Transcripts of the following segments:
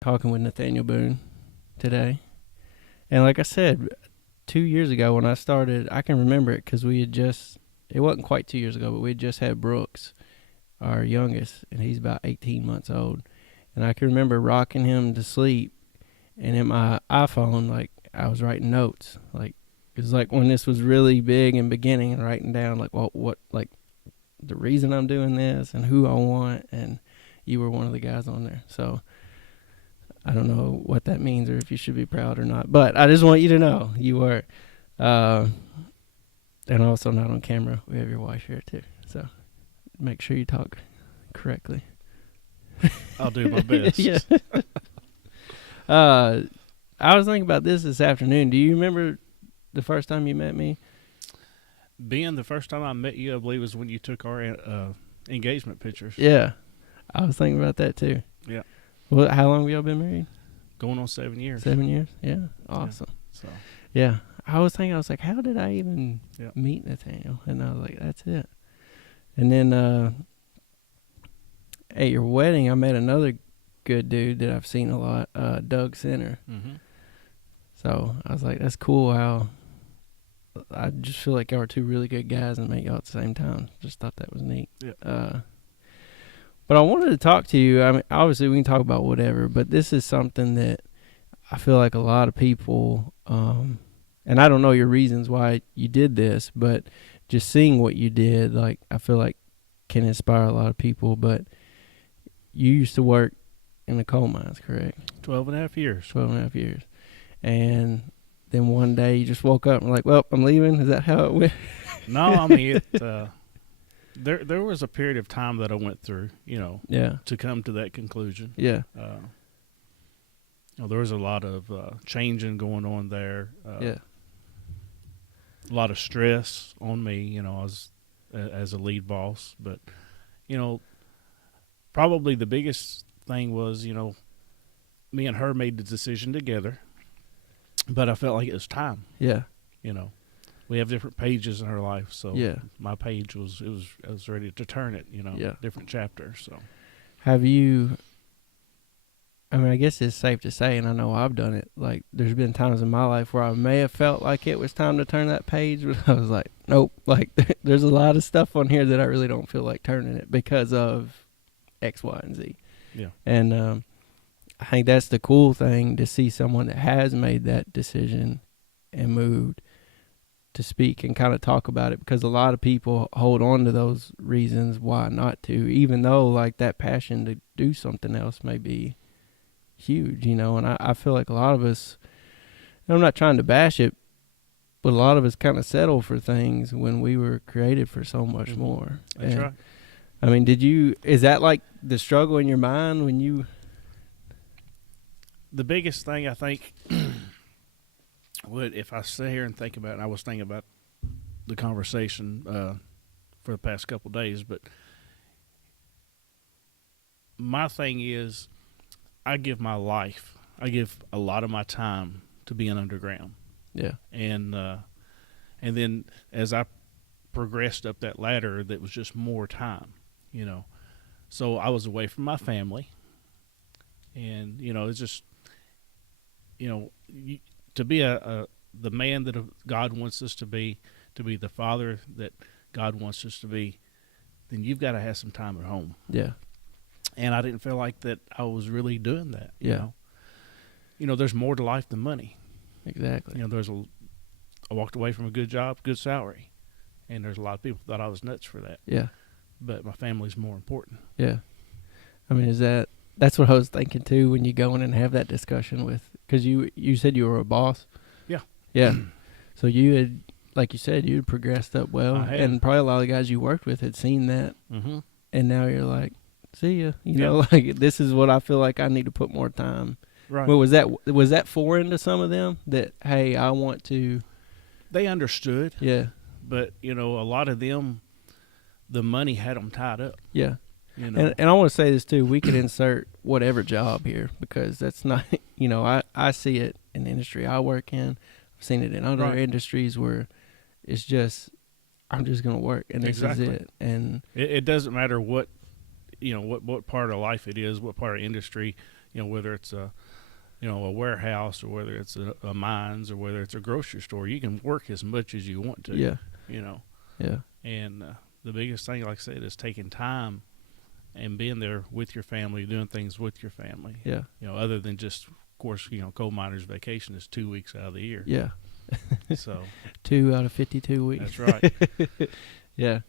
talking with Nathanael Boone today. And like I said, 2 years ago when I started, I can remember it because it wasn't quite 2 years ago, but we had just had Brooks, our youngest, and he's about 18 months old. And I can remember rocking him to sleep, and in my iPhone, like, I was writing notes. Like, it was like when this was really big and beginning, and writing down, like, like, the reason I'm doing this and who I want, and you were one of the guys on there. So I don't know what that means or if you should be proud or not, but I just want you to know you were. And also not on camera. We have your wife here too, so make sure you talk correctly. I'll do my best. Yeah. I was thinking about this afternoon. Do you remember the first time you met me? Being the first time I met you, I believe, was when you took our engagement pictures. Yeah, I was thinking about that too. Yeah. Well, how long have y'all been married? Going on 7 years. 7 years? Yeah. Awesome. Yeah, so. Yeah. I was like, how did I even Yeah. meet Nathanael? And I was like, that's it. And then at your wedding, I met another good dude that I've seen a lot, Doug Center. Mm-hmm. So I was like, that's cool how I just feel like y'all are two really good guys and met y'all at the same time. Just thought that was neat. Yeah. But I wanted to talk to you. I mean, obviously we can talk about whatever, but this is something that I feel like a lot of people, and I don't know your reasons why you did this, but just seeing what you did, like, I feel like can inspire a lot of people. But you used to work in the coal mines, correct? 12 and a half years. 12 and a half years. And then one day you just woke up and like, well, I'm leaving. Is that how it went? No, I mean, there was a period of time that I went through, Yeah. to come to that conclusion. Yeah. There was a lot of changing going on there. Yeah. A lot of stress on me, as a lead boss. But, probably the biggest thing was, me and her made the decision together. But I felt like it was time. Yeah. We have different pages in her life, so Yeah. my page I was ready to turn it, Yeah. different chapters. So Have you, I mean, I guess it's safe to say, and I know I've done it, like, there's been times in my life where I may have felt like it was time to turn that page, but I was like, nope, like, there's a lot of stuff on here that I really don't feel like turning it because of X, Y, and Z. yeah, And I think that's the cool thing, to see someone that has made that decision and moved to speak and kind of talk about it, because a lot of people hold on to those reasons why not to, even though, like, that passion to do something else may be huge, and I feel like a lot of us, and I'm not trying to bash it, but a lot of us kind of settle for things when we were created for so much Mm-hmm. more. That's right. I mean, is that like the struggle in your mind when you... The biggest thing I think if I sit here and think about it, and I was thinking about the conversation for the past couple of days, but my thing is I give a lot of my time to being underground. Yeah. And then as I progressed up that ladder, that was just more time, So I was away from my family, and it's just, to be the man that God wants us to be the father that God wants us to be, then you've got to have some time at home. Yeah. And I didn't feel like that I was really doing that. Yeah. There's more to life than money. Exactly. I walked away from a good job, good salary, and there's a lot of people thought I was nuts for that. Yeah. But my family's more important. Yeah. I mean, that's what I was thinking too when you go in and have that discussion with, because you said you were a boss. Yeah. Yeah. So you had, like you said, you had progressed up well, I had. and probably a lot of the guys you worked with had seen that, Mm-hmm. and now you're like, see ya. Like, this is what I feel like I need to put more time. Right. Well, was that foreign to some of them, that, hey, I want to? They understood. Yeah. But, a lot of them, the money had them tied up. Yeah. And I want to say this too, we could insert whatever job here, because that's not, I see it in the industry I work in. I've seen it in other Right. industries where it's just, I'm just going to work, and this Exactly. is it. And it doesn't matter what part of life it is, what part of industry. whether it's a warehouse or whether it's a mines or whether it's a grocery store. You can work as much as you want to. Yeah. Yeah. And the biggest thing, like I said, is taking time and being there with your family, doing things with your family. Yeah. Other than just, of course, coal miners' vacation is 2 weeks out of the year. Yeah. So 2 out of 52 weeks. that's right. Yeah.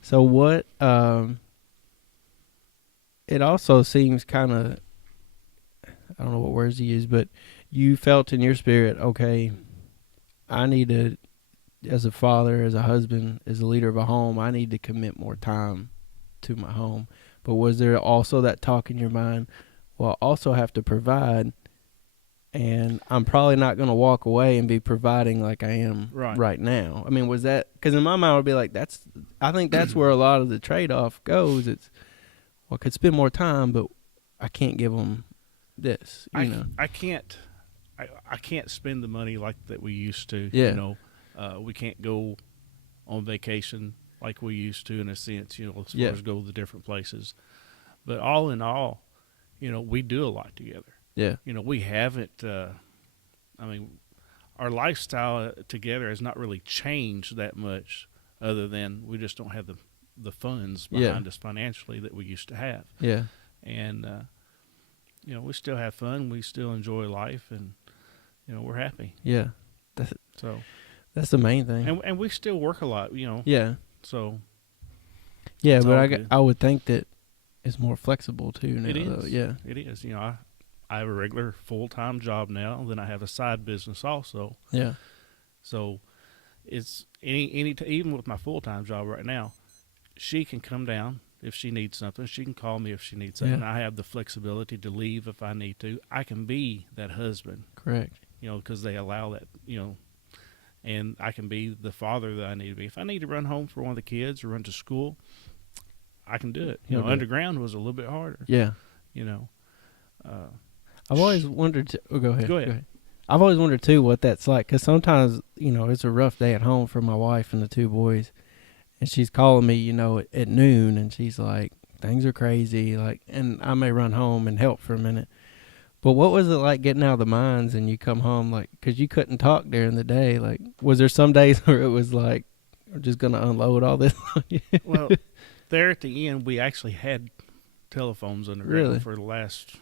So what? It also seems kind of, I don't know what words to use, but you felt in your spirit, okay, I need to, as a father, as a husband, as a leader of a home, I need to commit more time to my home. But was there also that talk in your mind, well, I also have to provide, and I'm probably not going to walk away and be providing like I am right now? I mean, was that, because in my mind, I would be like, I think that's where a lot of the trade-off goes. It's, well, I could spend more time, but I can't give them this, I can't spend the money like that we used to. Yeah. We can't go on vacation like we used to, in a sense, as far Yeah. as go to the different places. But all in all, we do a lot together. Yeah. We haven't, our lifestyle together has not really changed that much, other than we just don't have the funds behind us financially that we used to have. Yeah. And, we still have fun. We still enjoy life, and, we're happy. Yeah. That's the main thing. And we still work a lot, Yeah. So. Yeah, but I would think that it's more flexible too now. It is. Though. Yeah. It is. I have a regular full-time job now. Then I have a side business also. Yeah. So it's even with my full-time job right now, she can come down if she needs something. She can call me if she needs something. Yeah. I have the flexibility to leave if I need to. I can be that husband. Correct. Because they allow that, and I can be the father that I need to be. If I need to run home for one of the kids or run to school, I can do it. Underground was a little bit harder. Yeah. I've always wondered. Go ahead. Go ahead. I've always wondered too what that's like, because sometimes it's a rough day at home for my wife and the two boys, and she's calling me at noon, and she's like, things are crazy, and I may run home and help for a minute. But what was it like getting out of the mines and you come home, because you couldn't talk during the day? Was there some days where it was like, we're just going to unload all this on you? Well, there at the end, we actually had telephones underground for the last,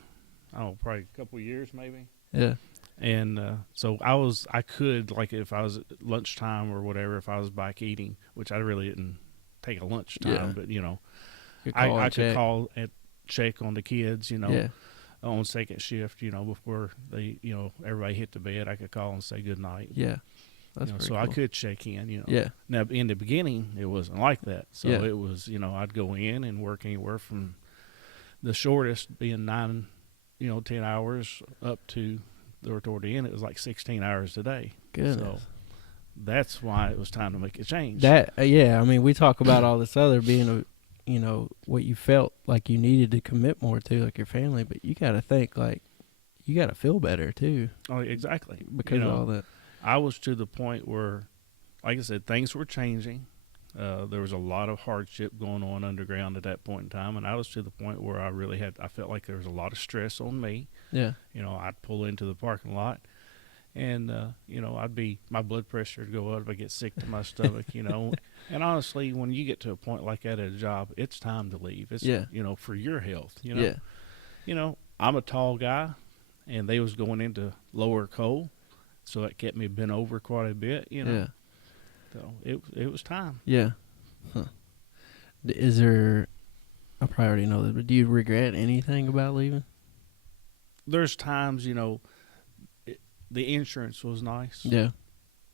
probably a couple of years maybe. Yeah. And so I could, if I was at lunchtime or whatever, if I was back eating, which I really didn't take a lunchtime, but, I could call and check on the kids, on second shift, before they, everybody hit the bed. I could call and say good night. Yeah. That's so cool. I could check in, Yeah. Now, in the beginning, it wasn't like that. So Yeah. it was, I'd go in and work anywhere from the shortest being 9, 10 hours up to, or toward the end, it was like 16 hours a day. Goodness. So that's why it was time to make a change. We talk about all this other being what you felt like you needed to commit more to, like your family, but you got to think you got to feel better too. Oh, exactly. Because of all that. I was to the point where, like I said, things were changing. There was a lot of hardship going on underground at that point in time, and I was to the point where I felt like there was a lot of stress on me. Yeah. I'd pull into the parking lot, and my blood pressure would go up. I'd get sick to my stomach, And honestly, when you get to a point like that at a job, it's time to leave. It's for your health. Yeah. I'm a tall guy, and they was going into lower coal, so it kept me bent over quite a bit. Yeah. So it was time. Yeah. Huh. Is there? I probably already know this, but do you regret anything about leaving? There's times, the insurance was nice. Yeah.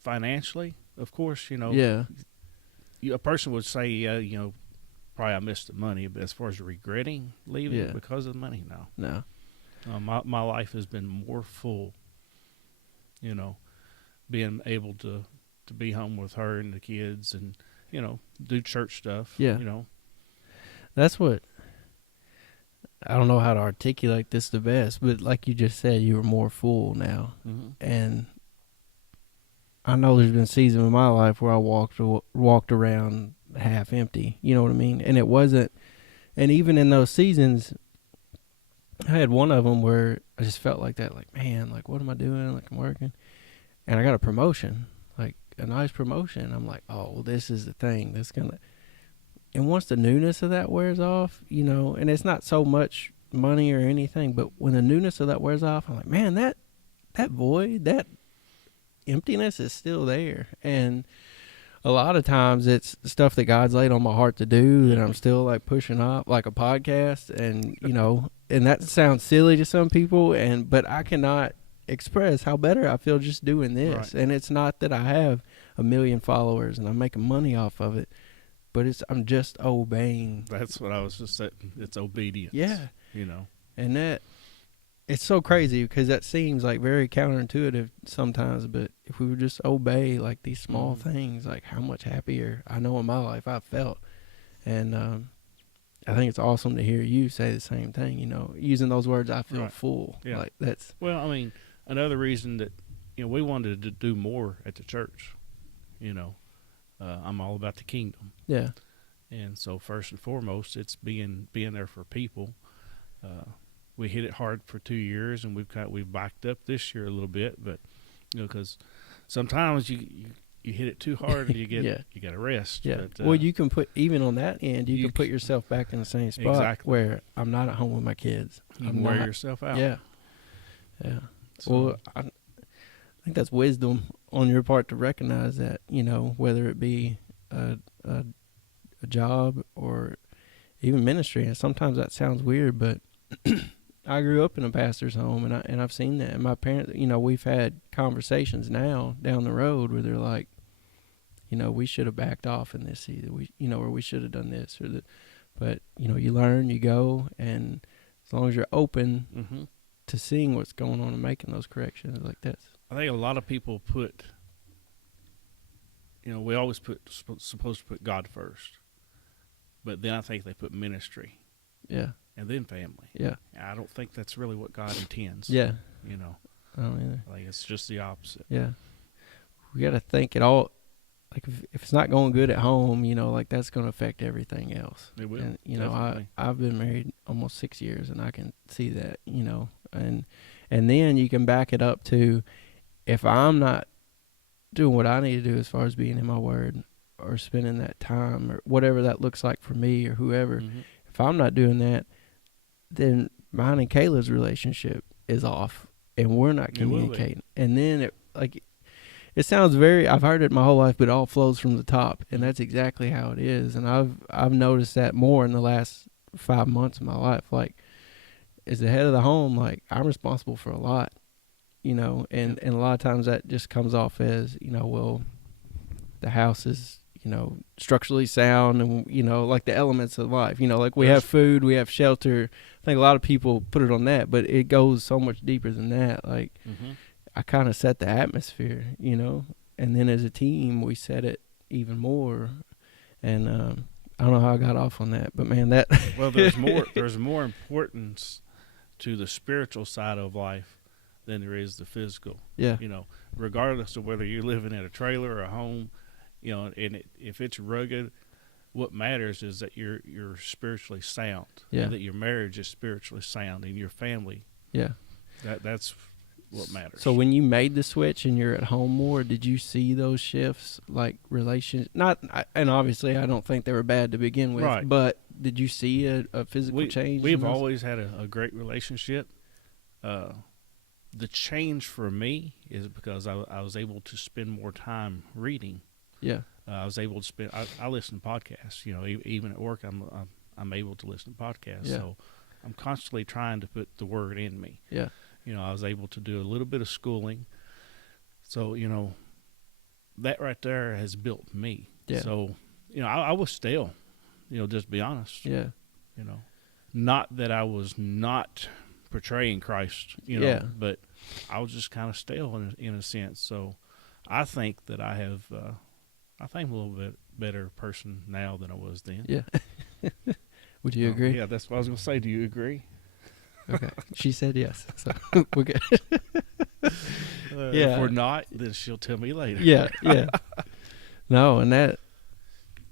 Financially, of course, Yeah. A person would say, probably I missed the money, but as far as regretting leaving because of the money, no. No. My life has been more full, being able to be home with her and the kids and, do church stuff. Yeah. That's what, I don't know how to articulate this the best, but like you just said, you were more full now. Mm-hmm. And I know there's been seasons in my life where I walked around half empty. You know what I mean? And it wasn't, and even in those seasons, I had one of them where I just felt like that, like, man, like, what am I doing? Like, I'm working. And I got a promotion, like a nice promotion. I'm like, oh, well, this is the thing that's going to. And once the newness of that wears off, and it's not so much money or anything, but when the newness of that wears off, I'm like, man, that void, that emptiness is still there. And a lot of times it's stuff that God's laid on my heart to do that I'm still like pushing up, like a podcast. And, and that sounds silly to some people, but I cannot express how better I feel just doing this. Right. And it's not that I have 1 million followers and I'm making money off of it, but I'm just obeying. That's what I was just saying. It's obedience. Yeah. And that, it's so crazy because that seems like very counterintuitive sometimes, but if we would just obey like these small things, like how much happier I know in my life I've felt. And I think it's awesome to hear you say the same thing, using those words, I feel full. Yeah. Like that's. Well, I mean, another reason that, we wanted to do more at the church, I'm all about the kingdom. Yeah. And so first and foremost, it's being there for people. We hit it hard for 2 years, and we've backed up this year a little bit, but because sometimes you hit it too hard and you get you got to rest. Yeah. But, well, you can put even on that end, you can put yourself back in the same spot where I'm not at home with my kids. You can wear yourself out. Yeah. Yeah. So, well, I think that's wisdom on your part to recognize that, whether it be a job or even ministry. And sometimes that sounds weird, but I grew up in a pastor's home, and I've seen that. And my parents, we've had conversations now down the road where they're like, we should have backed off in this either. Or we should have done this or that. But you learn, you go, and as long as you're open to seeing what's going on and making those corrections, like this. I think a lot of people put, we always supposed to put God first, but then I think they put ministry. Yeah. And then family. Yeah. I don't think that's really what God intends. Yeah. I don't either. I think it's just the opposite. Yeah. We got to think it all, like if it's not going good at home, like that's going to affect everything else. It will. And, I've been married almost 6 years, and I can see that, and then you can back it up to if I'm not doing what I need to do as far as being in my word or spending that time or whatever that looks like for me or whoever, if I'm not doing that, then mine and Kayla's relationship is off, and we're not communicating. And then it sounds I've heard it my whole life, but it all flows from the top, and that's exactly how it is. And I've noticed that more in the last 5 months of my life. Like, as the head of the home, like I'm responsible for a lot, and a lot of times that just comes off as, well, the house is, structurally sound and, like the elements of life, like we have food, we have shelter. I think a lot of people put it on that, but it goes so much deeper than that. Like I kind of set the atmosphere, and then as a team, we set it even more. And I don't know how I got off on that, but man, that. Well, there's more importance to the spiritual side of life than there is the physical. Yeah. Regardless of whether you're living in a trailer or a home, and if it's rugged, what matters is that you're spiritually sound. Yeah. And that your marriage is spiritually sound, and your family. Yeah. That's what matters. So when you made the switch and you're at home more, did you see those shifts, like relations? And obviously I don't think they were bad to begin with, right. But did you see a physical change? We've always had a great relationship. The change for me is because I was able to spend more time reading. Yeah. I was able to spend. I listen to podcasts. Even at work, I'm able to listen to podcasts. Yeah. So I'm constantly trying to put the word in me. Yeah. I was able to do a little bit of schooling. So that right there has built me. Yeah. So I was stale. Just be honest. Yeah. Not that I was not portraying Christ. Yeah. But I was just kind of stale in a sense. So I think that I have. I think I'm a little bit better person now than I was then. Yeah. Would you agree? Yeah, that's what I was going to say. Do you agree? Okay. She said yes. So we're good. If we're not, then she'll tell me later. Yeah. Yeah. No, and that,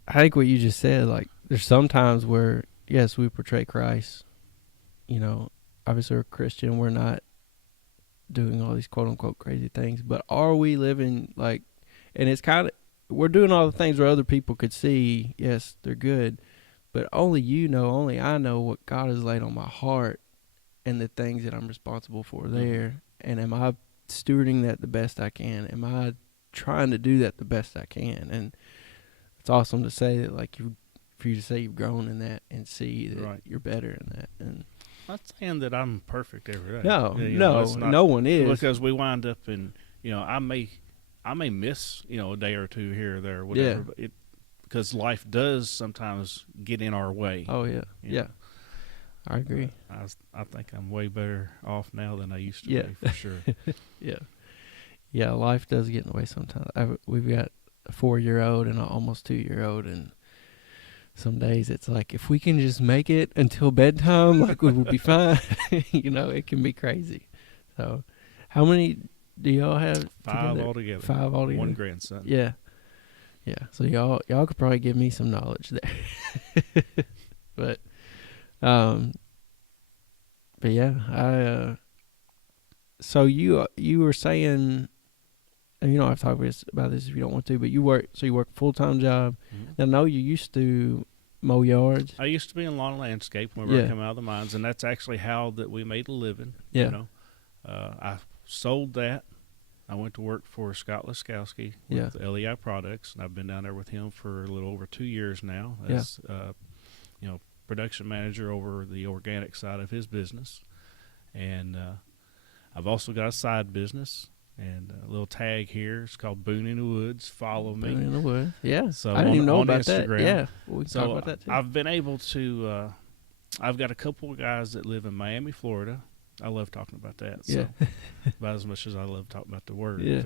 I think what you just said, like, there's some times where, yes, we portray Christ, obviously we're Christian. We're not doing all these quote unquote crazy things, but are we living like? And it's kind of we're doing all the things where other people could see. Yes, they're good, but only you know, only I know what God has laid on my heart and the things that I'm responsible for there. And am I stewarding that the best I can? Am I trying to do that the best I can? And it's awesome to say that, like, for you to say you've grown in that and see that you're better in that. And not saying that I'm perfect every day. no, it's not, no one is, because we wind up in, I may miss, a day or two here or there, or whatever. But because life does sometimes get in our way. Oh yeah, yeah. I agree. I think I'm way better off now than I used to be, for sure. Yeah, life does get in the way sometimes. We've got a 4-year-old and an almost 2-year-old, and some days it's like, if we can just make it until bedtime, like, we will be fine. It can be crazy. So, how many do y'all have? 5 altogether. 5 altogether. 1 grandson. Yeah. So y'all could probably give me some knowledge there. But yeah, so you were saying, and you don't have to talk about this if you don't want to, but you work a full-time job. Mm-hmm. I know you used to mow yards. I used to be in lawn and landscape whenever I come out of the mines, and that's actually how that we made a living. Yeah. I sold that. I went to work for Scott Laskowski with LEI Products, and I've been down there with him for a little over 2 years now as production manager over the organic side of his business. And I've also got a side business and a little tag here. It's called Boone in the Woods. Follow me. Boone in the Woods. Yeah. So I didn't even know about Instagram. that. Yeah. We can talk about that too. I've been able to. I've got a couple of guys that live in Miami, Florida. I love talking about that. So about as much as I love talking about the word. Yeah.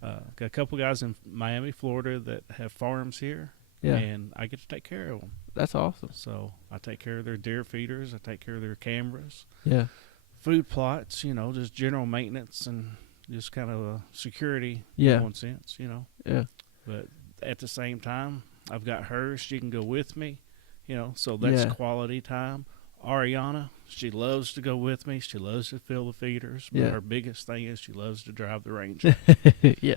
But, got a couple of guys in Miami, Florida that have farms here. Yeah. And I get to take care of them. That's awesome. So I take care of their deer feeders. I take care of their cameras. Yeah. Food plots, just general maintenance and just kind of a security in one sense, Yeah. But at the same time, I've got her. She can go with me, so that's quality time. Ariana, she loves to go with me. She loves to fill the feeders. But her biggest thing is she loves to drive the Ranger. Yeah.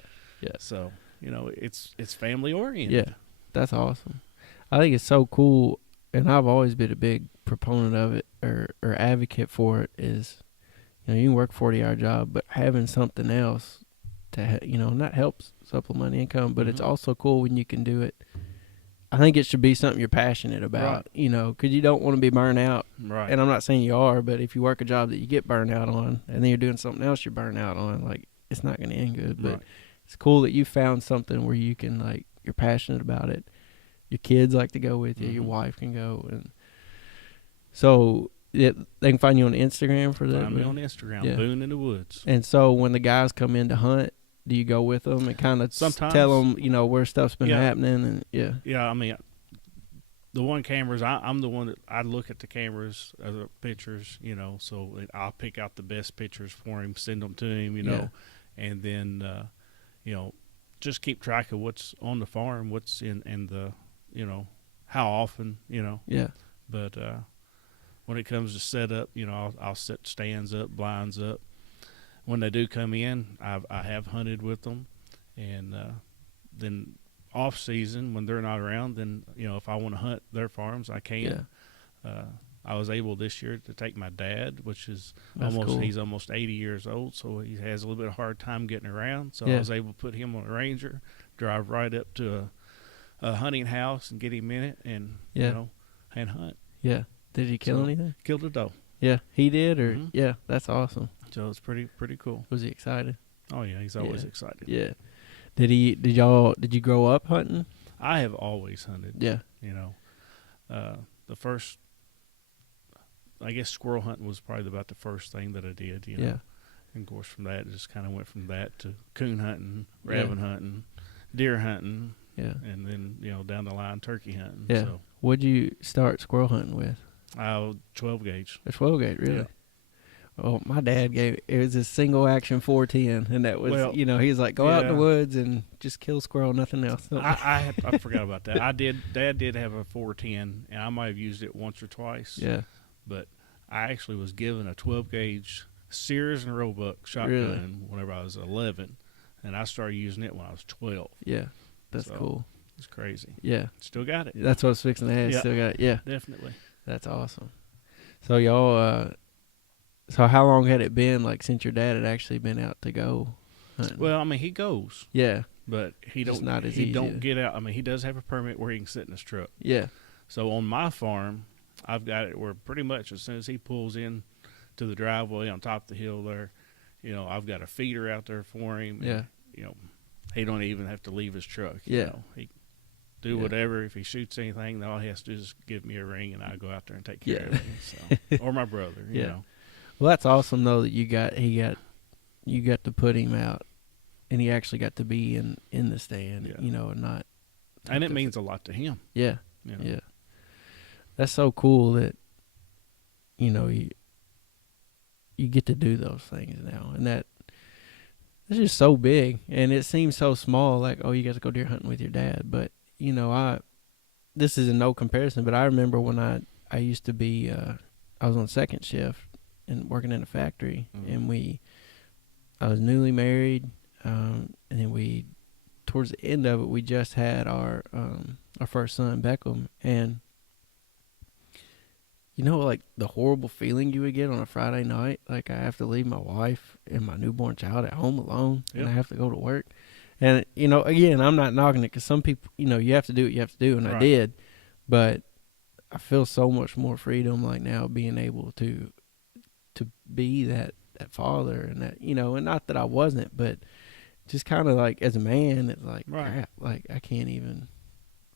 So, it's family oriented. Yeah. That's awesome. I think it's so cool, and I've always been a big proponent of it or advocate for it, is, you can work a 40-hour job, but having something else to, and that helps supplement income, but it's also cool when you can do it. I think it should be something you're passionate about, because you don't want to be burned out. Right. And I'm not saying you are, but if you work a job that you get burned out on, and then you're doing something else you're burned out on, like, it's not going to end good. But it's cool that you found something where you can, like, you're passionate about it. Your kids like to go with you. Your wife can go, and so they can find you on Instagram for that. Find me on Instagram, Boone in the Woods. And so when the guys come in to hunt, do you go with them and kind of tell them, where stuff's been happening? And yeah. I mean, the one cameras, I'm the one that I look at the cameras, the pictures, so I'll pick out the best pictures for him, send them to him, and then just keep track of what's on the farm, what's in the, how often, Yeah. But when it comes to setup, I'll set stands up, blinds up. When they do come in, I have hunted with them, and then off season when they're not around, then if I want to hunt their farms, I can. I was able this year to take my dad, which is he's almost 80 years old, so he has a little bit of hard time getting around. So I was able to put him on a Ranger, drive right up to a hunting house and get him in it, and and hunt. Yeah. Did he kill anything? Killed a doe. Yeah, he did, or that's awesome. So it's pretty cool. Was he excited? Oh yeah, he's always excited. Yeah. Did you grow up hunting? I have always hunted. Yeah. The first, I guess, squirrel hunting was probably about the first thing that I did. Yeah. And of course, from that, it just kind of went from that to coon hunting, raven hunting, deer hunting. Yeah. And then down the line, turkey hunting. Yeah. So, what'd you start squirrel hunting with? 12 gauge. A 12 gauge, really? Yeah. Well, my dad it was a single action 410, and that was, he was like, go out in the woods and just kill squirrel, nothing else. I forgot about that. Dad did have a 410, and I might have used it once or twice. Yeah. But I actually was given a 12 gauge Sears and Roebuck shotgun Really? whenever I was 11, and I started using it when I was 12. Yeah, that's So cool. it's crazy. Yeah, Still got it. that's what I was fixing to ask. Yeah, Still got it. Yeah, definitely. that's awesome. So y'all, so how long had it been like since your dad had actually been out to go hunting? Well, I mean, he goes, Yeah, but he just don't. not as He easy. don't get out. I mean, he does have a permit where he can sit in his truck. Yeah, So on my farm, I've got it where pretty much as soon as he pulls in to the driveway on top of the hill there, I've got a feeder out there for him. yeah, And, he don't even have to leave his truck. Yeah. He do whatever. If he shoots anything, all he has to do is give me a ring, and I go out there and take care of him. So, or my brother. You know. Well, that's awesome though that you got to put him out, and he actually got to be in the stand. Yeah. And not. And it means a lot to him. Yeah. You know? Yeah. That's so cool that you get to do those things now, and that's just so big, and it seems so small. Like, oh, you got to go deer hunting with your dad, but this is in no comparison. But I remember when I used to be I was on second shift and working in a factory, Mm-hmm. and I was newly married, and then towards the end of it, we just had our first son, Beckham, and like the horrible feeling you would get on a Friday night, like I have to leave my wife and my newborn child at home alone, and I have to go to work. And, again, I'm not knocking it because some people, you have to do what you have to do, and Right. I did. But I feel so much more freedom, like now, being able to be that father, and that, and not that I wasn't, but just kind of like as a man, it's like, Right. crap, like I can't even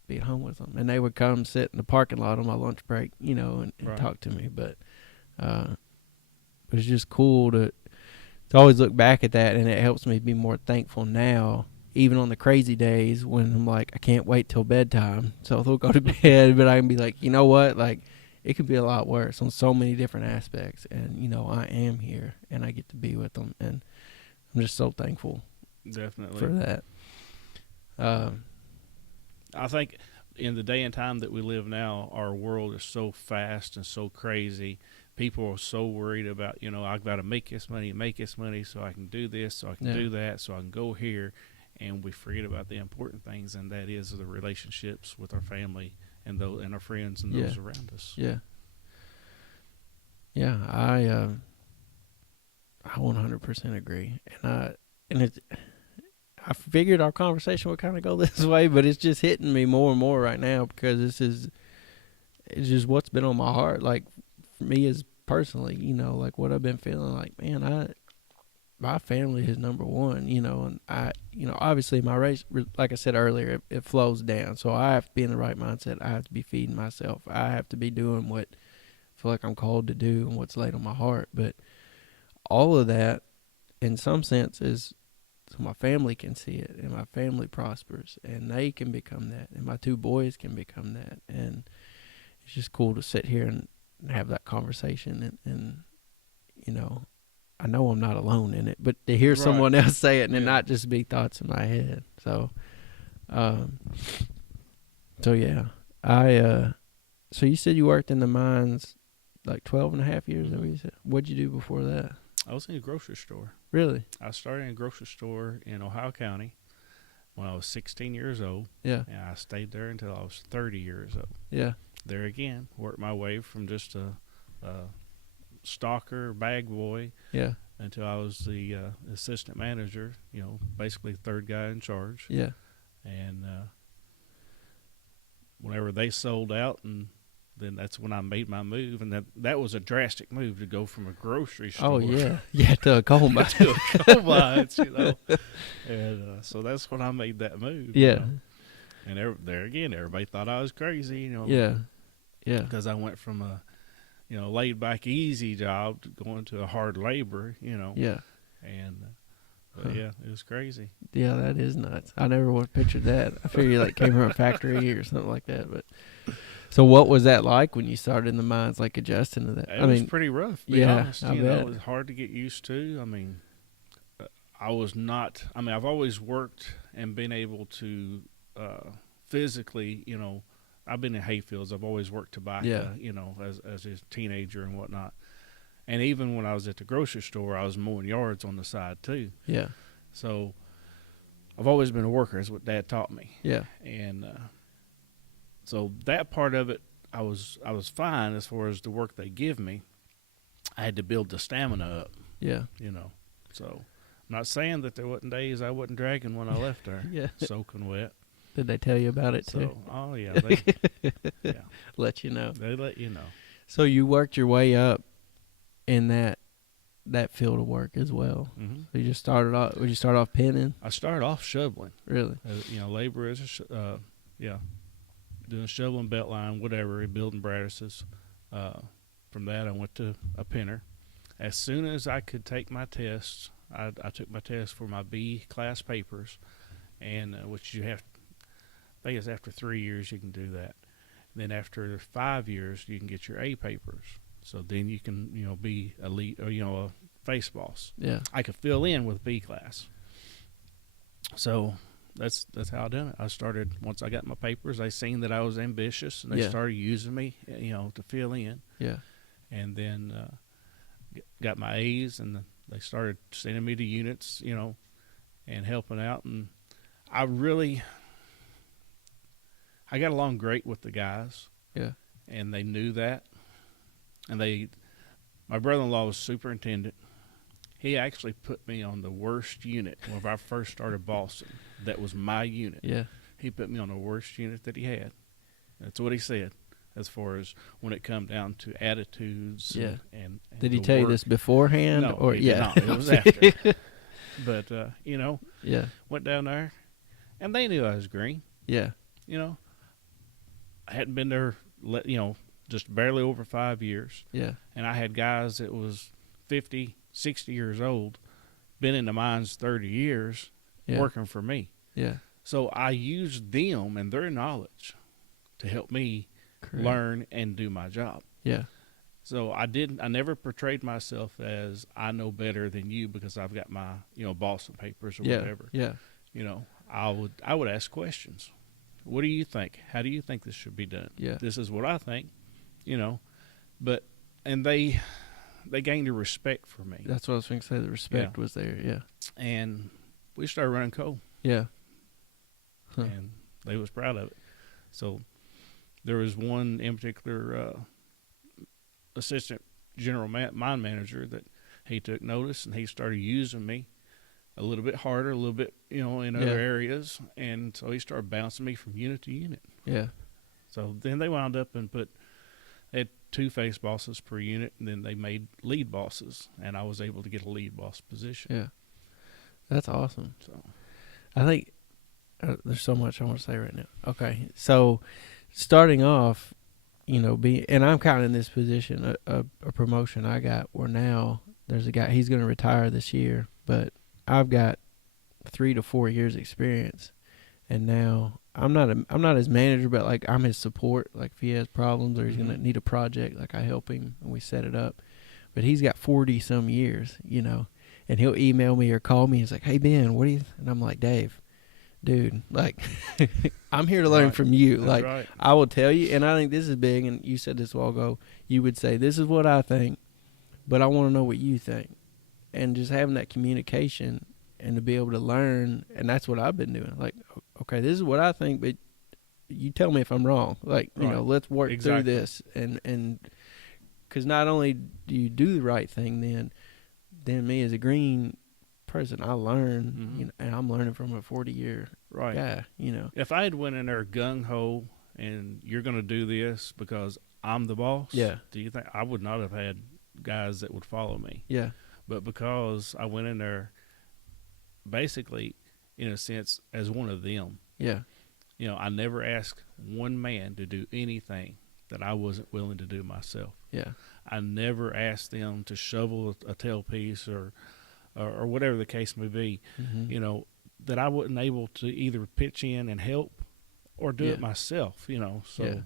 be at home with them. And they would come sit in the parking lot on my lunch break, and Right. talk to me. But it's just cool to always look back at that, and it helps me be more thankful now, even on the crazy days when I'm like, I can't wait till bedtime, so they'll go to bed. But I can be like, you know what, like it could be a lot worse on so many different aspects, and I am here and I get to be with them, and I'm just so thankful Definitely. for that. I think in the day and time that we live now, our world is so fast and so crazy. People are so worried about, I've got to make this money so I can do this, so I can do that, so I can go here. And we forget about the important things, and that is the relationships with our family and our friends and those around us. Yeah. Yeah, I 100% agree. And I figured our conversation would kind of go this way, but it's just hitting me more and more right now because it's just what's been on my heart. Like for me as personally, like what I've been feeling like, man, my family is number one, and obviously my race, like I said earlier, it flows down. So I have to be in the right mindset. I have to be feeding myself. I have to be doing what I feel like I'm called to do and what's laid on my heart. But all of that, in some sense, is so my family can see it, and my family prospers, and they can become that, and my two boys can become that. And it's just cool to sit here and have that conversation, and I know I'm not alone in it, but to hear someone else say it and not just be thoughts in my head. So, so you said you worked in the mines like 12 and a half years, is that what you said? What'd you do before that? I was in a grocery store. Really? I started in a grocery store in Ohio County when I was 16 years old. Yeah. And I stayed there until I was 30 years old. Yeah. There again, worked my way from just a stalker, bag boy, until I was the assistant manager, basically third guy in charge. Yeah. And whenever they sold out, and then that's when I made my move, and that was a drastic move to go from a grocery store. Oh yeah, to a coal mine. to a coal mines, and so that's when I made that move. Yeah, and there again, everybody thought I was crazy, Yeah, because I went from a laid back, easy job to going to a hard labor, Yeah, and yeah, it was crazy. Yeah, that is nuts. I never would have pictured that. I figured you came from a factory or something like that, but. So what was that like when you started in the mines, like adjusting to that? It was pretty rough, to be honest. I bet. It was hard to get used to. I mean, I've always worked and been able to physically, I've been in hayfields. I've always worked tobacco, as a teenager and whatnot. And even when I was at the grocery store, I was mowing yards on the side too. Yeah. So I've always been a worker, is what Dad taught me. Yeah. And so that part of it, I was fine as far as the work they give me. I had to build the stamina up, Yeah. you know. So I'm not saying that there wasn't days I wasn't dragging when I left there, Yeah. soaking wet. Did they tell you about it too? So, oh yeah, they, yeah, Let you know. they let you know. So you worked your way up in that field of work as well. Mm-hmm. So you just started off. Would you start off pinning? I started off shoveling. Really? Labor as doing shoveling, belt line, whatever, building Bradishes. From that, I went to a pinner. As soon as I could take my tests, I took my test for my B class papers, and which you have. I think it's after 3 years you can do that. And then after 5 years, you can get your A papers. So then you can, be a lead or a face boss. Yeah. I could fill in with B class. So that's how I done it. I started once I got my papers. They seen that I was ambitious, and they started using me, to fill in. Yeah. And then got my A's, and they started sending me to units, and helping out. And I got along great with the guys. Yeah. And they knew that. And my brother-in-law was superintendent. He actually put me on the worst unit when I first started bossing. That was my unit. Yeah. He put me on the worst unit that he had. That's what he said, as far as when it come down to attitudes. Yeah. And did he the tell you work. this beforehand? No, or he yeah. did not. It was after. But Yeah. went down there, and they knew I was green. Yeah. I hadn't been there, just barely over 5 years. Yeah. And I had guys that was 50, 60 years old, been in the mines 30 years, working for me. Yeah. So I used them and their knowledge to help me learn and do my job. Yeah. So I never portrayed myself as I know better than you because I've got my, Boston papers or whatever. Yeah. I would ask questions. What do you think? How do you think this should be done? Yeah. This is what I think, and they gained a respect for me. That's what I was going to say. The respect was there. Yeah. And we started running coal. Yeah. Huh. And they was proud of it. So there was one in particular assistant general mine manager that he took notice, and he started using me a little bit harder, a little bit, in other areas. And so he started bouncing me from unit to unit. Yeah. So then they wound up and they had 2 face bosses per unit, and then they made lead bosses, and I was able to get a lead boss position. Yeah. That's awesome. So I think there's so much I want to say right now. Okay. So starting off, and I'm kind of in this position, a promotion I got where now there's a guy, he's going to retire this year, but I've got 3 to 4 years experience, and now I'm not his manager, but like I'm his support. Like if he has problems or he's going to need a project, like I help him and we set it up. But he's got 40 some years, and he'll email me or call me. He's like, "Hey Ben, what do you?" And I'm like, "Dave, dude, like I'm here to learn from you. That's like right. I will tell you." And I think this is big. And you said this a while ago. You would say, "This is what I think, but I want to know what you think." And just having that communication and to be able to learn, and that's what I've been doing. Like, okay, this is what I think, but you tell me if I'm wrong. Like, let's work through this, and because not only do you do the right thing, then me as a green person, I learn, and I'm learning from a 40-year guy. If I had went in there gung ho and you're going to do this because I'm the boss, do you think I would not have had guys that would follow me? Yeah. But because I went in there basically, in a sense, as one of them. Yeah. I never asked one man to do anything that I wasn't willing to do myself. Yeah. I never asked them to shovel a tailpiece or whatever the case may be, that I wasn't able to either pitch in and help or do it myself, so.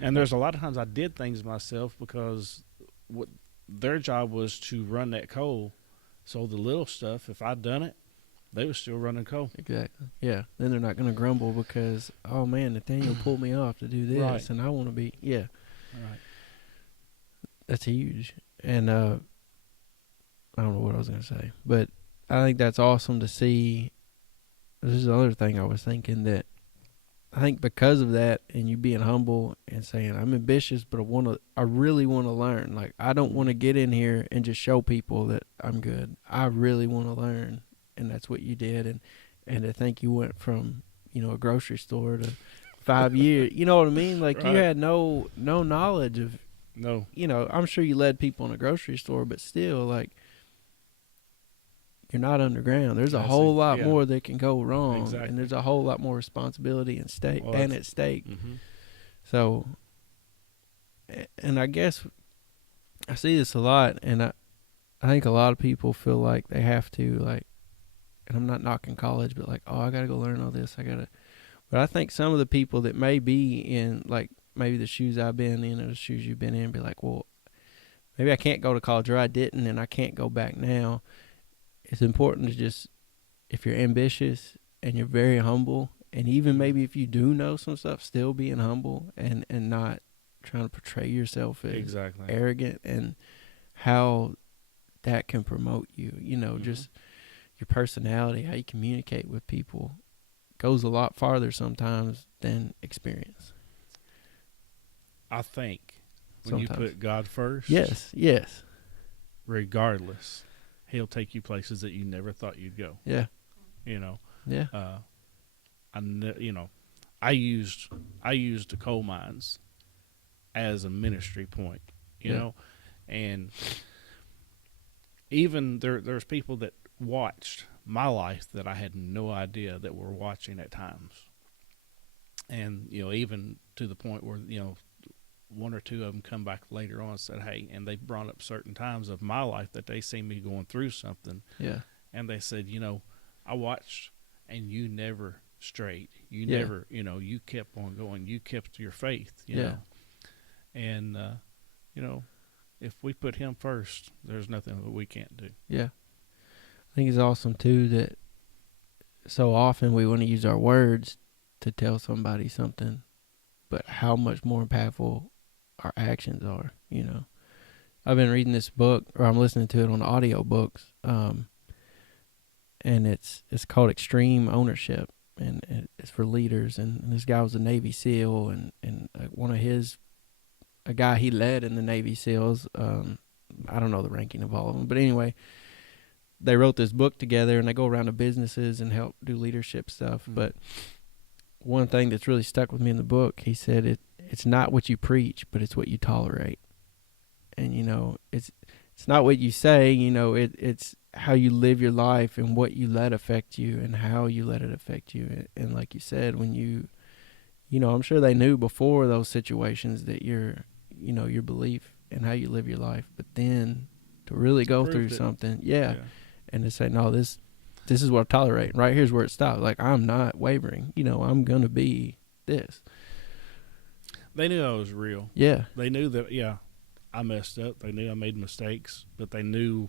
And there's a lot of times I did things myself because what their job was to run that coal. So the little stuff, if I'd done it, they were still running coal. Exactly. Yeah. Then they're not going to grumble because, oh man, Nathaniel pulled me off to do this, and I want to be. Yeah. Right. That's huge. And I don't know what I was gonna say, but I think that's awesome to see. This is the other thing I was thinking, that I think because of that, and you being humble and saying I'm ambitious, but I really want to learn. Like, I don't want to get in here and just show people that I'm good. I really want to learn, and that's what you did. And I think you went from, a grocery store to 5 years. You know what I mean? Like, you Right. had no knowledge of. No. I'm sure you led people in a grocery store, but still, like, you're not underground. There's a That's it. whole lot Yeah. more that can go wrong, Exactly. and there's a whole lot more responsibility and Well, at stake. Mm-hmm. So, and I guess I see this a lot, and I think a lot of people feel like they have to, like, and I'm not knocking college, but like, oh, I gotta go learn all this. But I think some of the people that may be in, like, maybe the shoes I've been in or the shoes you've been in, be like, well, maybe I can't go to college, or I didn't, and I can't go back now. It's important to just, if you're ambitious and you're very humble, and even maybe if you do know some stuff, still being humble and not trying to portray yourself as Exactly. arrogant, and how that can promote you. Just your personality, how you communicate with people, goes a lot farther sometimes than experience. I think when you put God first, Yes, regardless, He'll take you places that you never thought you'd go. yeah, You know, yeah, I used the coal mines as a ministry point. You Yeah. know, and even there's people that watched my life that I had no idea that were watching at times, and even to the point where one or two of them come back later on and said, hey, and they brought up certain times of my life that they see me going through something, yeah, and they said, I watched, and you never strayed, you Yeah. never, you kept on going, you kept your faith, you Yeah. know, and if we put Him first, there's nothing that we can't do. yeah. I think it's awesome too that so often we want to use our words to tell somebody something, but how much more impactful our actions are. I've been reading this book, or I'm listening to it on audio books, and it's called Extreme Ownership, and it's for leaders. And this guy was a Navy SEAL, and one of a guy he led in the Navy SEALs. I don't know the ranking of all of them, but anyway, they wrote this book together, and they go around to businesses and help do leadership stuff. Mm-hmm. But one thing that's really stuck with me in the book, he said, it's not what you preach, but it's what you tolerate. And it's not what you say, it's how you live your life and what you let affect you and how you let it affect you. And like you said, when I'm sure they knew before those situations that your belief and how you live your life, but then to really go through something, and to say, no, this is what I tolerate. Right here's where it stops. Like, I'm not wavering. I'm gonna be this. They knew I was real. Yeah. They knew that. Yeah, I messed up. They knew I made mistakes, but they knew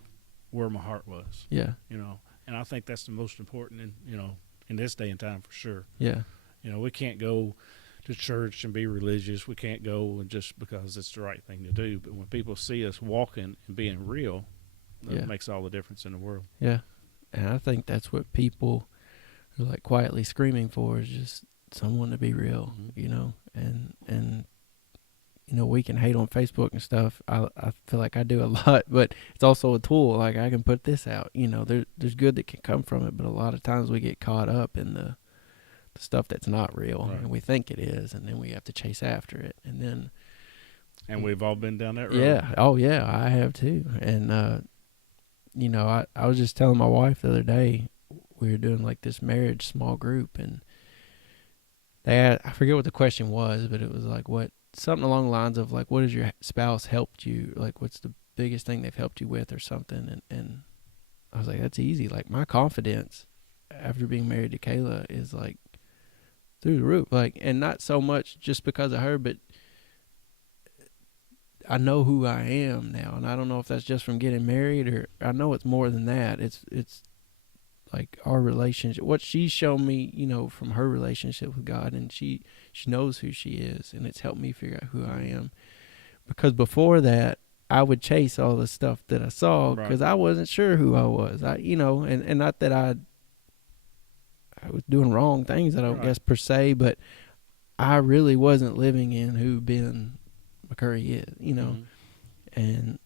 where my heart was. Yeah. And I think that's the most important in this day and time, for sure. Yeah. We can't go to church and be religious. We can't go just because it's the right thing to do. But when people see us walking and being real, that makes all the difference in the world. Yeah. And I think that's what people are like quietly screaming for, is just someone to be real, and we can hate on Facebook and stuff. I feel like I do a lot, but it's also a tool. Like, I can put this out, there's good that can come from it, but a lot of times we get caught up in the stuff that's not real, right. And we think it is, and then we have to chase after it, and we've all been down that road. Yeah. Oh yeah, I have too. And I was just telling my wife the other day, we were doing like this marriage small group, and I forget what the question was, but it was like, something along the lines of like, what has your spouse helped you? Like, what's the biggest thing they've helped you with or something? And I was like, that's easy. Like, my confidence after being married to Kayla is like through the roof. Like, and not so much just because of her, but I know who I am now. And I don't know if that's just from getting married, or I know it's more than that. It's like our relationship, what she's shown me, from her relationship with God, and she knows who she is, and it's helped me figure out who I am. Because before that, I would chase all the stuff that I saw because I wasn't sure who I was. And not that I was doing wrong things, I don't guess per se, but I really wasn't living in who Ben McCurry is, and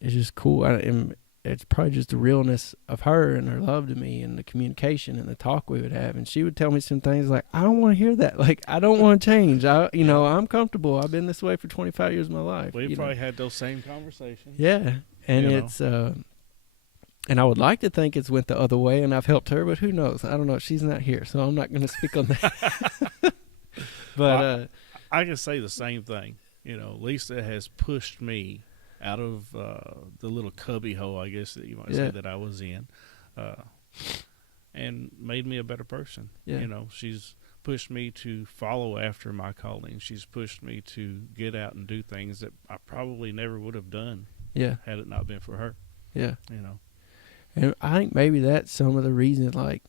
it's just cool. And it's probably just the realness of her and her love to me and the communication and the talk we would have. And she would tell me some things like, I don't want to hear that. Like, I don't want to change. I'm comfortable. I've been this way for 25 years of my life. We probably had those same conversations. Yeah. And it's, and I would like to think it's went the other way and I've helped her, but who knows? I don't know. She's not here, so I'm not going to speak on that. But I can say the same thing. Lisa has pushed me out of the little cubby hole, I guess that you might say, that I was in, and made me a better person. Yeah. She's pushed me to follow after my calling. She's pushed me to get out and do things that I probably never would have done had it not been for her. Yeah. And I think maybe that's some of the reason, like,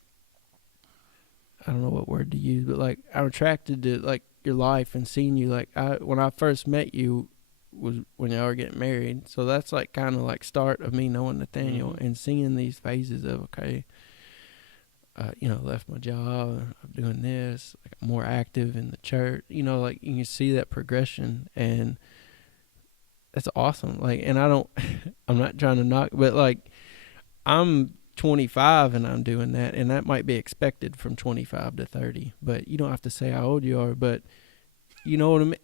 I don't know what word to use, but like I'm attracted to like your life and seeing you. Like when I first met you was when y'all were getting married, so that's like kind of like start of me knowing Nathanael and seeing these phases of left my job, I'm doing this, like I'm more active in the church. Like you can see that progression, and that's awesome. Like, and I'm not trying to knock, but like I'm 25 and I'm doing that, and that might be expected from 25 to 30, but you don't have to say how old you are, but you know what I mean.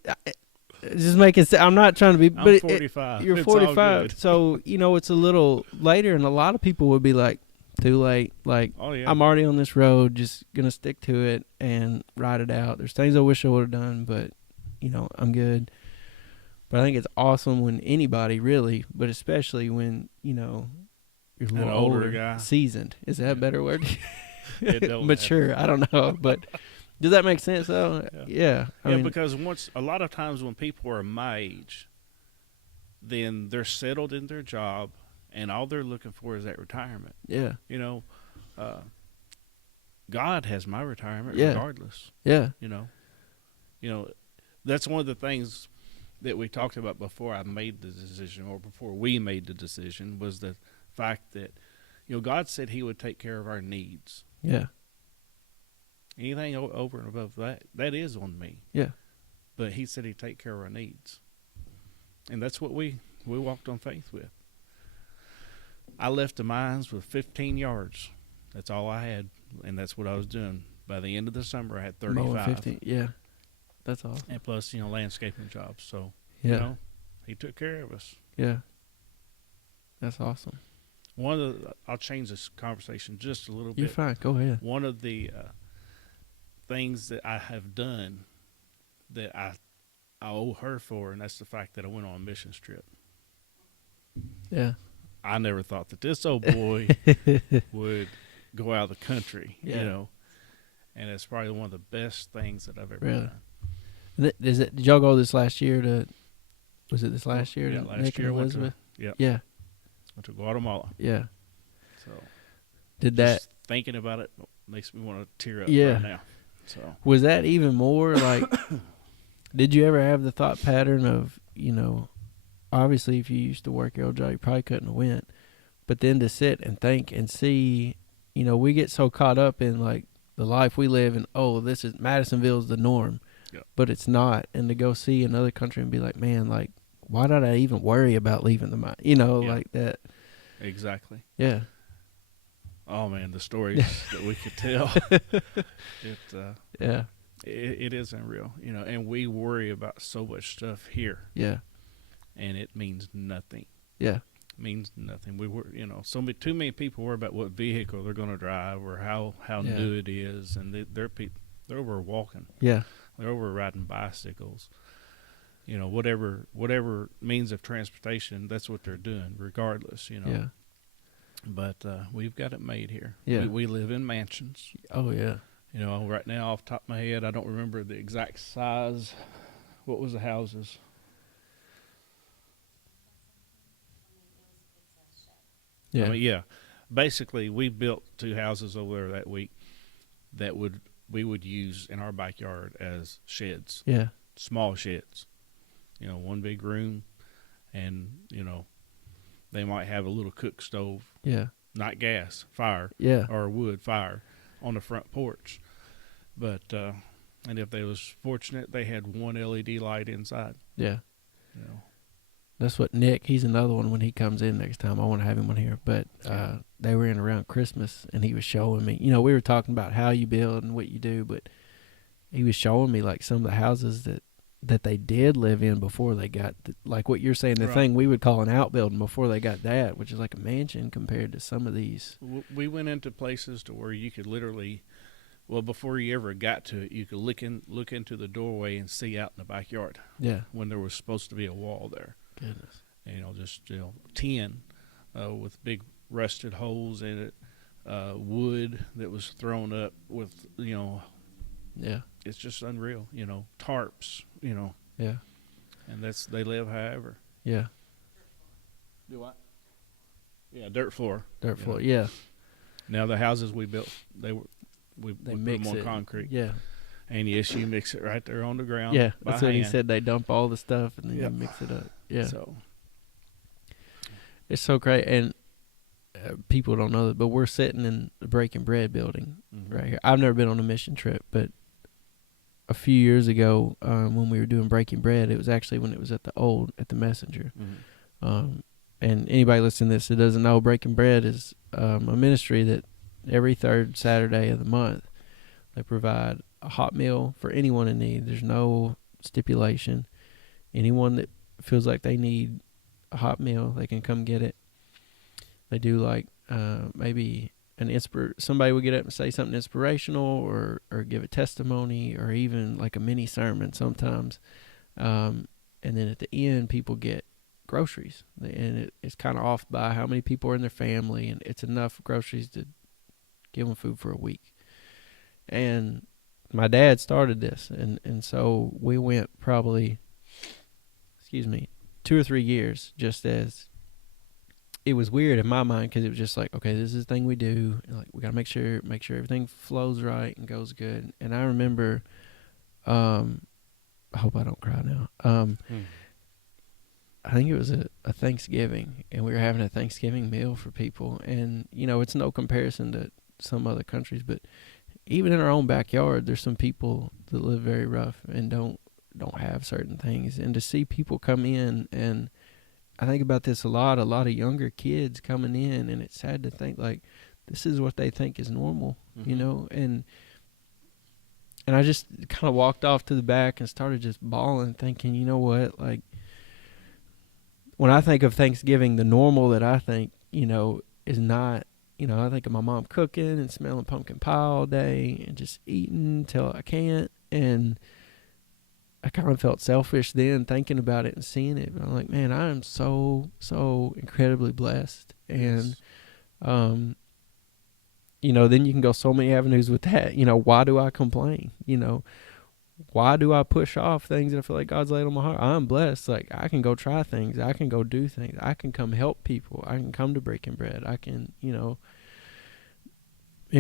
Just making sense. I'm not trying to be, but I'm 45. You're 45, so it's a little later, and a lot of people would be like, too late. Like, I'm already on this road, just gonna stick to it and ride it out. There's things I wish I would have done, but I'm good. But I think it's awesome when anybody really, but especially when you're a little older guy, seasoned. Is that a better word? Mature. I don't know, but does that make sense though? Yeah. I mean, because a lot of times when people are my age, then they're settled in their job, and all they're looking for is that retirement. Yeah. God has my retirement regardless. Yeah. That's one of the things that we talked about before I made the decision, or before we made the decision, was the fact that God said He would take care of our needs. Yeah. Anything over and above that is on me. Yeah. But He said He'd take care of our needs, and that's what we walked on faith with. I left the mines with 15 yards. That's all I had, and that's what I was doing. By the end of the summer, I had 35. 15. Yeah. That's awesome. And plus, landscaping jobs. So, He took care of us. Yeah. That's awesome. I'll change this conversation just a little bit. You're fine. Go ahead. One of the things that I have done that I owe her for, and that's the fact that I went on a missions trip. Yeah. I never thought that this old boy would go out of the country, and it's probably one of the best things that I've ever done. Did y'all go this last year was it this last year to last Nick year and Elizabeth? Yeah. Went to Guatemala. Yeah. So just thinking about it makes me want to tear up right now. So was that even more like, did you ever have the thought pattern of, obviously if you used to work your old job, you probably couldn't have went, but then to sit and think and see, we get so caught up in like the life we live in, this is Madisonville's the norm, but it's not. And to go see another country and be like, man, like, why did I even worry about leaving the mine? Like that. Exactly. Yeah. Oh man, the stories that we could tell. It is unreal, and we worry about so much stuff here. Yeah. And it means nothing. Yeah. It means nothing. We were, too many people worry about what vehicle they're going to drive or how new it is, and they're over walking. Yeah. They're over riding bicycles. Whatever means of transportation, that's what they're doing, regardless. Yeah. But we've got it made here. Yeah. We live in mansions. Oh yeah. Right now off the top of my head, I don't remember the exact size. What was the houses? Yeah. Basically, we built 2 houses over there that week that we would use in our backyard as sheds. Yeah. Small sheds. One big room and they might have a little cook stove, Yeah. not gas, fire, Yeah. or wood fire on the front porch. But and if they was fortunate, they had one LED light inside. Yeah. You know, That's what Nick, he's another one when he comes in next time. I want to have him on here. But they were in around Christmas, and he was showing me, we were talking about how you build and what you do, but he was showing me like some of the houses that they did live in before they got, like what you're saying, the Right. thing we would call an outbuilding before they got that, which is like a mansion compared to some of these. We went into places to where you could literally, well, before you ever got to it, you could look into the doorway and see out in the backyard. Yeah. When there was supposed to be a wall there. Goodness. Just tin with big rusted holes in it, wood that was thrown up with Yeah. it's just unreal. Tarps. Yeah. And they live however. Yeah. Do what? Yeah, dirt floor. Dirt floor. Yeah. Now the houses we built, we put mix them on it. concrete. Yeah. And yes, you mix it right there on the ground. Yeah. by That's what he hand. said. They dump all the stuff and then Yep. you mix it up. Yeah. So It's so great. And people don't know that, but we're sitting in the Breaking Bread building right here. I've never been on a mission trip, but a few years ago, when we were doing Breaking Bread, it was actually when it was at the Messenger. Mm-hmm. And anybody listening to this that doesn't know, Breaking Bread is a ministry that every third Saturday of the month, they provide a hot meal for anyone in need. There's no stipulation. Anyone that feels like they need a hot meal, they can come get it. They do like maybe somebody would get up and say something inspirational or give a testimony or even like a mini sermon sometimes. And then at the end, people get groceries. And it's kind of off by how many people are in their family, and it's enough groceries to give them food for a week. And my dad started this, and so we went probably, 2 or 3 years, just as it was weird in my mind because it was just like, okay, this is the thing we do. And like we got to make sure everything flows right and goes good. And I remember, I hope I don't cry now. I think it was a Thanksgiving, and we were having a Thanksgiving meal for people. And, it's no comparison to some other countries, but even in our own backyard, there's some people that live very rough and don't have certain things. And to see people come in, and I think about this a lot of younger kids coming in, and it's sad to think like this is what they think is normal, and I just kind of walked off to the back and started just bawling, thinking, you know what, like when I think of Thanksgiving, the normal that I think, is not, I think of my mom cooking and smelling pumpkin pie all day and just eating till I can't. And I kind of felt selfish then thinking about it and seeing it. But I'm like, man, I am so, so incredibly blessed. And, then you can go so many avenues with that. Why do I complain? Why do I push off things that I feel like God's laid on my heart? I'm blessed. Like, I can go try things. I can go do things. I can come help people. I can come to Breaking Bread. I can, and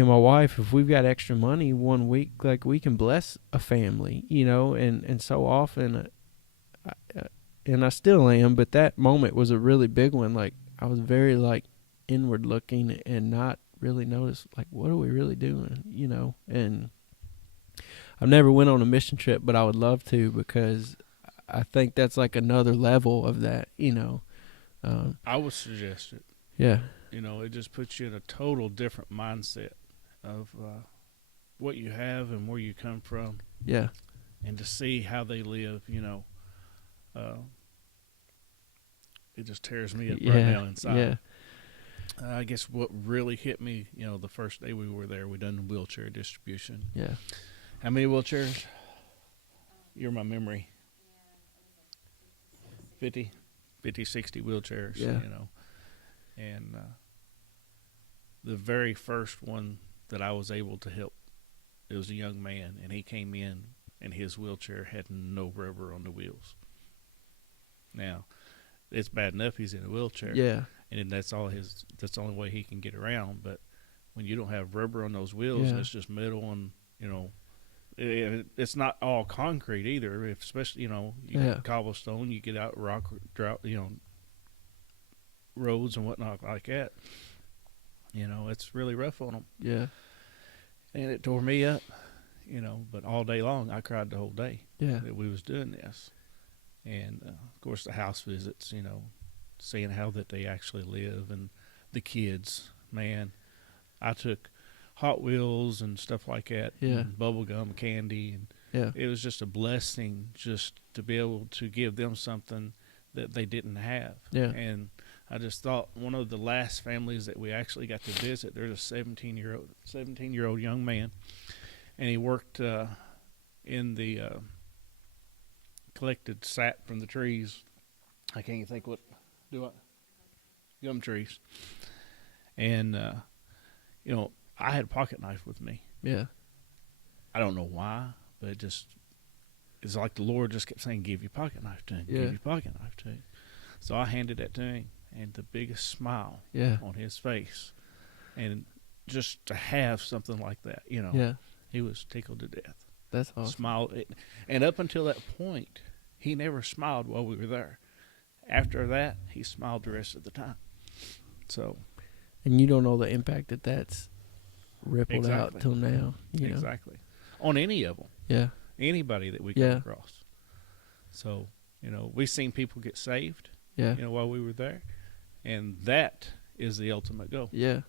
my wife, if we've got extra money one week, like we can bless a family, and so often, and I still am, but that moment was a really big one. Like, I was very like inward looking and not really noticed, like, what are we really doing, and I've never went on a mission trip, but I would love to, because I think that's like another level of that, I would suggest it. Yeah. It just puts you in a total different mindset of what you have and where you come from. Yeah. And to see how they live, it just tears me up right now inside. Yeah. I guess what really hit me, the first day we were there, we done wheelchair distribution. Yeah. How many wheelchairs? You're my memory. 50, 60 wheelchairs, Yeah. And the very first one that I was able to help, it was a young man, and he came in, and his wheelchair had no rubber on the wheels. Now, it's bad enough he's in a wheelchair. Yeah. And that's the only way he can get around. But when you don't have rubber on those wheels, and it's just metal, and it's not all concrete either. Especially you get cobblestone, you get out rock, roads and whatnot like that. It's really rough on them. Yeah. And it tore me up, but all day long I cried the whole day Yeah. that we was doing this. And, of course, the house visits, seeing how that they actually live and the kids, man. I took Hot Wheels and stuff like that, Yeah. and bubble gum, candy, and Yeah. it was just a blessing just to be able to give them something that they didn't have. Yeah. And I just thought one of the last families that we actually got to visit, there's a 17-year-old young man, and he worked in the collected sap from the trees. I can't even think what gum trees. And I had a pocket knife with me. Yeah. I don't know why, but it's like the Lord just kept saying, "Give your pocket knife to him. Yeah. Give your pocket knife to him." So I handed that to him, and the biggest smile Yeah. on his face, and just to have something like that, Yeah. he was tickled to death. That's awesome. Smiled, and up until that point, he never smiled while we were there. After that, he smiled the rest of the time. So, and you don't know the impact that's rippled out Exactly. till now. You know? exactly, on any of them, Yeah. anybody that we come Yeah. across. So, we've seen people get saved, Yeah. while we were there, and that is the ultimate goal. Yeah.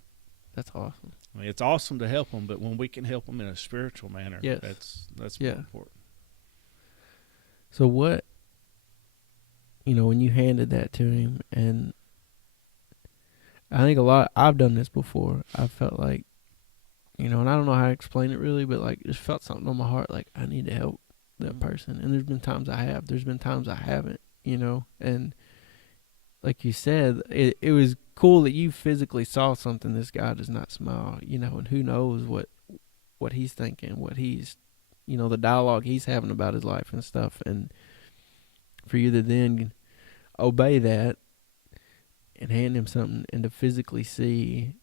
That's awesome. I mean, it's awesome to help them, but when we can help them in a spiritual manner, Yes. that's Yeah. more important. So what, when you handed that to him, and I think I've done this before. I felt like, and I don't know how to explain it really, but like just felt something on my heart, like I need to help that person. And there's been times I have, there's been times I haven't, and like you said, it was cool that you physically saw something. This guy does not smile, and who knows what he's thinking, what he's, the dialogue he's having about his life and stuff. And for you to then obey that and hand him something and to physically see,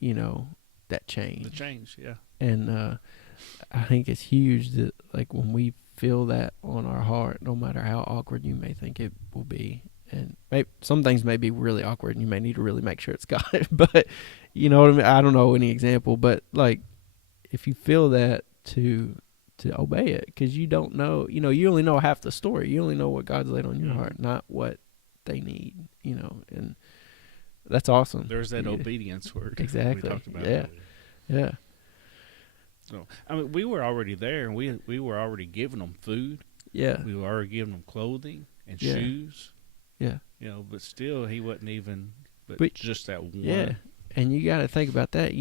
that change. The change, yeah. And I think it's huge that, like, when we feel that on our heart, no matter how awkward you may think it will be, and some things may be really awkward and you may need to really make sure it's God, but you know what I mean? I don't know any example, but like, if you feel that, to obey it, because you don't know, you only know half the story. You only know what God's laid on your heart, not what they need, and that's awesome. There's that obedience word. Exactly. We talked about Yeah. earlier. Yeah. So, I mean, we were already there, and we were already giving them food. Yeah. We were already giving them clothing and Yeah. shoes. Yeah. But still, he wasn't even, But just that one. Yeah. And you got to think about that,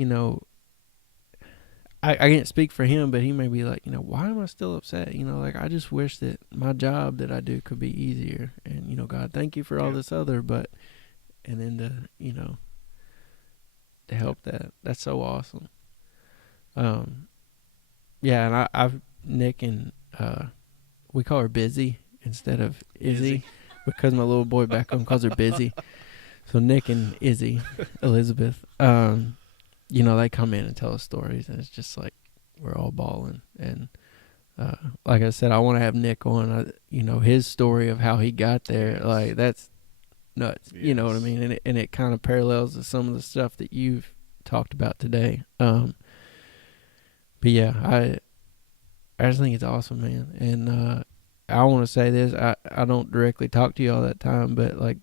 I can't speak for him, but he may be like, why am I still upset? Like, I just wish that my job that I do could be easier. And, God, thank you for all this other, and then to help that. That's so awesome. Yeah, and I've Nick and we call her Busy instead of Izzy because my little boy back home calls her Busy. So Nick and Izzy, Elizabeth, they come in and tell us stories, and it's just like we're all bawling. And like I said, I want to have Nick on. His story of how he got there, Yes. like that's nuts. Yes. You know what I mean? And it kind of parallels to some of the stuff that you've talked about today. But yeah, I just think it's awesome, man. And I want to say this: I don't directly talk to you all that time, but like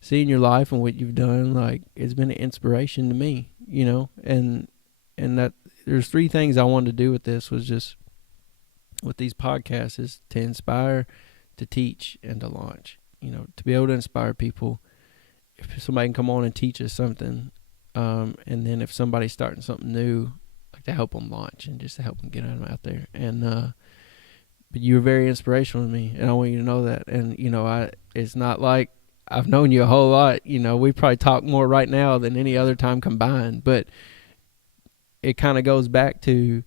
seeing your life and what you've done, like it's been an inspiration to me. And that there's 3 things I wanted to do with this was just with these podcasts is to inspire, to teach, and to launch. To be able to inspire people. If somebody can come on and teach us something, and then if somebody's starting something new, like to help them launch and just to help them get them out there. And but you were very inspirational to me, and I want you to know that. And it's not like I've known you a whole lot. We probably talk more right now than any other time combined, but it kind of goes back to,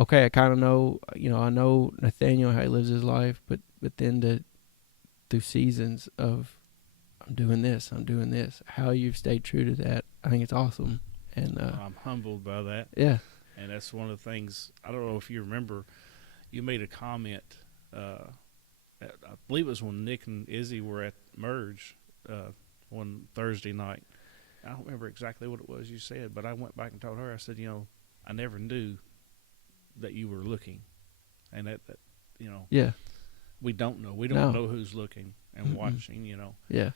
okay, I kind of know, I know Nathanael, how he lives his life, but then through seasons of I'm doing this, how you've stayed true to that, I think it's awesome. And I'm humbled by that. Yeah. And that's one of the things, I don't know if you remember, you made a comment, I believe it was when Nick and Izzy were at Merge, one Thursday night. I don't remember exactly what it was you said, but I went back and told her. I said, I never knew that you were looking, and that Yeah. we don't know. We don't No. know who's looking and Mm-mm. watching. Yeah.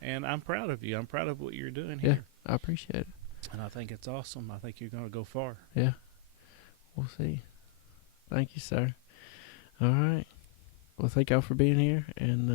And I'm proud of you. I'm proud of what you're doing Yeah. here, I appreciate it. and I think it's awesome. I think you're going to go far. Yeah. We'll see. Thank you, sir. All right. Well, thank y'all for being here, and